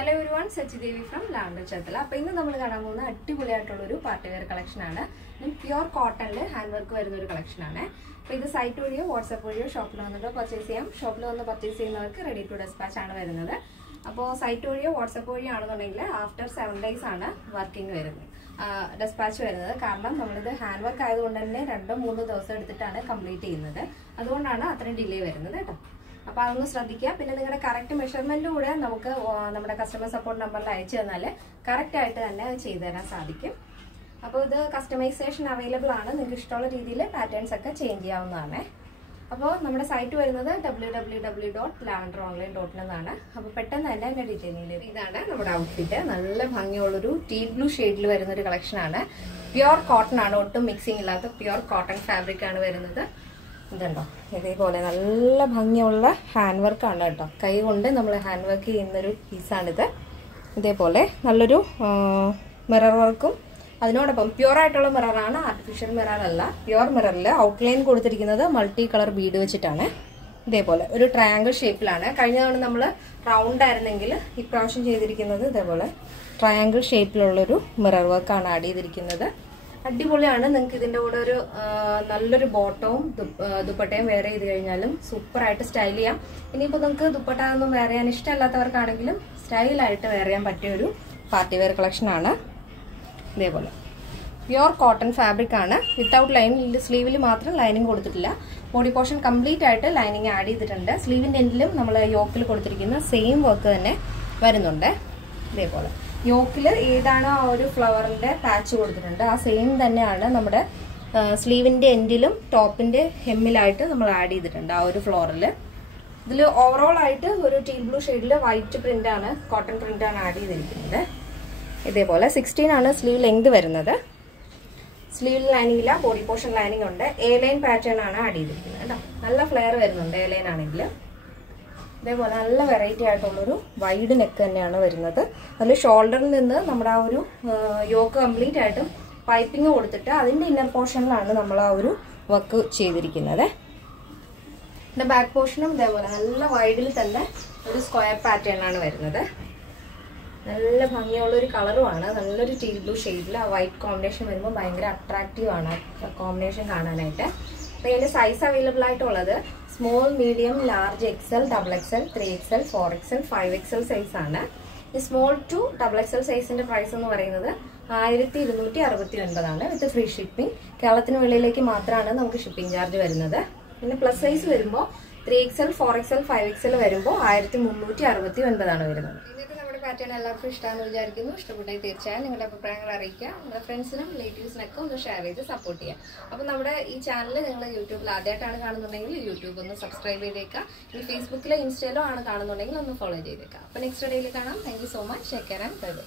Hello everyone, Sachi Devi from Lavender Chatala. അപ്പോൾ ഇന്ന് നമ്മൾ കാണാൻ പോകുന്ന അടിപൊളിയായിട്ടുള്ള ഒരു പാർട്ടി വെയർ കളക്ഷൻ ആണ്. പ്യുവർ കോട്ടണിൽ ഹാൻഡ് വർക്ക് വരുന്ന ഒരു കളക്ഷൻ ആണ്. അപ്പോൾ ഇത് സൈറ്റ് വഴിയോ വാട്സ്ആപ്പ് വഴിയോ ഷോപ്പിൽ വന്നിട്ട് പർച്ചേസ് ചെയ്യാം. ഷോപ്പിൽ വന്ന് പർച്ചേസ് ചെയ്യുന്നവർക്ക് റെഡി ടു ഡെസ്പാച്ച് ആണ് വരുന്നത്. അപ്പോൾ സൈറ്റ് വഴിയോ വാട്സ്ആപ്പ് വഴിയോ ആണെന്നുണ്ടെങ്കിൽ ആഫ്റ്റർ 7 days ആണ് വർക്കിംഗ് വരുന്നത്, ഡെസ്പാച്ച് വരുന്നത്. കാരണം നമ്മളിത് ഹാൻഡ് വർക്ക് ആയതുകൊണ്ട് തന്നെ 2-3 ദിവസം എടുത്തിട്ടാണ് കംപ്ലീറ്റ് ചെയ്യുന്നത്. അതുകൊണ്ടാണ് അത്രയും ഡിലേ വരുന്നത് കേട്ടോ. അപ്പോൾ അതൊന്ന് ശ്രദ്ധിക്കുക. പിന്നെ നിങ്ങളുടെ കറക്റ്റ് മെഷർമെന്റ് കൂടെ നമുക്ക് നമ്മുടെ കസ്റ്റമർ സപ്പോർട്ട് നമ്പറിൽ അയച്ചു തന്നാൽ കറക്റ്റ് ആയിട്ട് തന്നെ ചെയ്തു തരാൻ സാധിക്കും. അപ്പോൾ ഇത് കസ്റ്റമൈസേഷൻ അവൈലബിൾ ആണ്. നിങ്ങൾക്ക് ഇഷ്ടമുള്ള രീതിയിൽ പാറ്റേൺസ് ഒക്കെ ചേഞ്ച് ചെയ്യാവുന്നതാണ്. അപ്പോൾ നമ്മുടെ സൈറ്റ് വരുന്നത് www.lavenderonline.in എന്നാണ്. അപ്പോൾ പെട്ടെന്ന് തന്നെ അതിൻ്റെ ഡീറ്റെയിലിൽ ഇതാണ് നമ്മുടെ ഔട്ട്ഫിറ്റ്. നല്ല ഭംഗിയുള്ളൊരു ടീൽ ബ്ലൂ ഷെയ്ഡിൽ വരുന്നൊരു കളക്ഷനാണ്. പ്യുവർ കോട്ടൺ ആണ്, ഒട്ടും മിക്സിംഗ് ഇല്ലാത്ത പ്യുവർ കോട്ടൺ ഫാബ്രിക് ആണ് വരുന്നത്. ഇതുണ്ടോ, ഇതേപോലെ നല്ല ഭംഗിയുള്ള ഹാൻഡ് വർക്കാണ് കേട്ടോ. കൈ കൊണ്ട് നമ്മൾ ഹാൻഡ് വർക്ക് ചെയ്യുന്നൊരു പീസാണിത്. ഇതേപോലെ നല്ലൊരു മിറർ വർക്കും അതിനോടൊപ്പം പ്യുവർ ആയിട്ടുള്ള മിററാണ്, ആർട്ടിഫിഷ്യൽ മിറർ അല്ല. പ്യുവർ മിററിൽ ഔട്ട്ലൈൻ കൊടുത്തിരിക്കുന്നത് മൾട്ടി കളർ ബീഡ് വെച്ചിട്ടാണ്. ഇതേപോലെ ഒരു ട്രയാങ്കിൾ ഷേപ്പിലാണ്. കഴിഞ്ഞ തവണ നമ്മൾ റൗണ്ട് ആയിരുന്നെങ്കിൽ ഇപ്രാവശ്യം ചെയ്തിരിക്കുന്നത് ഇതേപോലെ ട്രയാങ്കിൾ ഷേപ്പിലുള്ളൊരു മിറർ വർക്കാണ് ആഡ് ചെയ്തിരിക്കുന്നത്. അടിപൊളിയാണ്. നിങ്ങൾക്ക് ഇതിന്റെ കൂടെ ഒരു നല്ലൊരു ബോട്ടവും ദുപ്പട്ടയും വെയർ ചെയ്ത് കഴിഞ്ഞാലും സൂപ്പറായിട്ട് സ്റ്റൈൽ ചെയ്യാം. ഇനിയിപ്പോൾ നിങ്ങൾക്ക് ദുപ്പട്ട ഒന്നും വെയർ ചെയ്യാൻ ഇഷ്ടമല്ലാത്തവർക്കാണെങ്കിലും സ്റ്റൈലായിട്ട് വെയർ ചെയ്യാൻ പറ്റിയ ഒരു പാർട്ടി വെയർ കളക്ഷനാണ്. ഇതേപോലെ പ്യുവർ കോട്ടൺ ഫാബ്രിക് ആണ്. വിത്തൗട്ട് ലൈനിങ്, സ്ലീവിൽ മാത്രം ലൈനിങ് കൊടുത്തിട്ടില്ല. ബോഡി പോർഷൻ കംപ്ലീറ്റ് ആയിട്ട് ലൈനിങ് ആഡ് ചെയ്തിട്ടുണ്ട്. സ്ലീവിന്റെ എൻഡിലും നമ്മൾ യോക്കിൽ കൊടുത്തിരിക്കുന്ന സെയിം വർക്ക് തന്നെ വരുന്നുണ്ട്. ഇതേപോലെ യോക്കിൽ ഏതാണോ ആ ഒരു ഫ്ലവറിന്റെ പാച്ച് കൊടുത്തിട്ടുണ്ട് ആ സെയിം തന്നെയാണ് നമ്മുടെ സ്ലീവിന്റെ എൻഡിലും ടോപ്പിന്റെ ഹെമ്മിലായിട്ട് നമ്മൾ ആഡ് ചെയ്തിട്ടുണ്ട് ആ ഒരു ഫ്ലോറിൽ. ഇതിൽ ഓവറോൾ ആയിട്ട് ഒരു ടീൽ ബ്ലൂ ഷെയ്ഡിൽ വൈറ്റ് പ്രിന്റ് ആണ്, കോട്ടൺ പ്രിന്റ് ആണ് ആഡ് ചെയ്തിരിക്കുന്നത്. ഇതേപോലെ 16 ആണ് സ്ലീവ് ലെങ്ത് വരുന്നത്. സ്ലീവിൽ ലൈനിങ് ഇല്ല, ബോഡി പോർഷൻ ലൈനിങ് ഉണ്ട്. എ ലൈൻ പാറ്റേൺ ആണ് ആഡ് ചെയ്തിരിക്കുന്നത് കേട്ടോ. നല്ല ഫ്ലെയർ വരുന്നുണ്ട് എ ലൈൻ ആണെങ്കിൽ. ഇതേപോലെ നല്ല വെറൈറ്റി ആയിട്ടുള്ളൊരു വൈഡ് നെക്ക് തന്നെയാണ് വരുന്നത്. അതിൽ ഷോൾഡറിൽ നിന്ന് നമ്മുടെ ആ ഒരു യോക്ക് കംപ്ലീറ്റ് ആയിട്ടും പൈപ്പിംഗ് കൊടുത്തിട്ട് അതിൻ്റെ ഇന്നർ പോർഷനിലാണ് നമ്മൾ ആ ഒരു വർക്ക് ചെയ്തിരിക്കുന്നത്. ഇതിൻ്റെ ബാക്ക് പോർഷനും ഇതേപോലെ നല്ല വൈഡിൽ തന്നെ ഒരു സ്ക്വയർ പാറ്റേൺ ആണ് വരുന്നത്. നല്ല ഭംഗിയുള്ളൊരു കളറുമാണ്. നല്ലൊരു ടീൽ ബ്ലൂ ഷെയ്ഡിൽ ആ വൈറ്റ് കോമ്പിനേഷൻ വരുമ്പോൾ ഭയങ്കര അട്രാക്റ്റീവ് ആണ് കോമ്പിനേഷൻ കാണാനായിട്ട്. അപ്പോൾ ഇതിൻ്റെ സൈസ് അവൈലബിൾ ആയിട്ടുള്ളത് small, medium, large, XL, XXL, 3XL, 4XL, 5XL size ആണ്. ഈ സ്മോൾ ടു XXL സൈസിന്റെ പ്രൈസ് എന്ന് പറയുന്നത് 1269 ആണ് വിത്ത് ഫ്രീ ഷിപ്പിംഗ്. കേരളത്തിന് വെളിയിലേക്ക് മാത്രമാണ് നമുക്ക് ഷിപ്പിംഗ് ചാർജ് വരുന്നത്. പിന്നെ പ്ലസ് സൈസ് വരുമ്പോൾ 3XL, 4XL, 5XL വരുമ്പോൾ 1369 ആണ് വരുന്നത്. പാറ്റേൺ എല്ലാവർക്കും ഇഷ്ടമാണെന്ന് വിചാരിക്കുന്നു. ഇഷ്ടപ്പെട്ടെങ്കിൽ തീർച്ചയായും നിങ്ങളുടെ അഭിപ്രായങ്ങൾ അറിയിക്കുക. നമ്മുടെ ഫ്രണ്ട്സിനും റിലേറ്റീവ്സിനൊക്കെ ഒന്ന് ഷെയർ ചെയ്ത് സപ്പോർട്ട് ചെയ്യുക. അപ്പോൾ നമ്മുടെ ഈ ചാനൽ നിങ്ങൾ യൂട്യൂബിൽ ആദ്യമായിട്ടാണ് കാണുന്നുണ്ടെങ്കിൽ യൂട്യൂബ് ഒന്ന് സബ്സ്ക്രൈബ് ചെയ്തേക്കുക. ഇനി ഫേസ്ബുക്കിലോ ഇൻസ്റ്റയിലോ ആണ് കാണുന്നുണ്ടെങ്കിൽ ഒന്ന് ഫോളോ ചെയ്തേക്കുക. അപ്പോൾ നെക്സ്റ്റ് ഡേയിൽ കാണാം. Thank you so much. Take care and bye bye.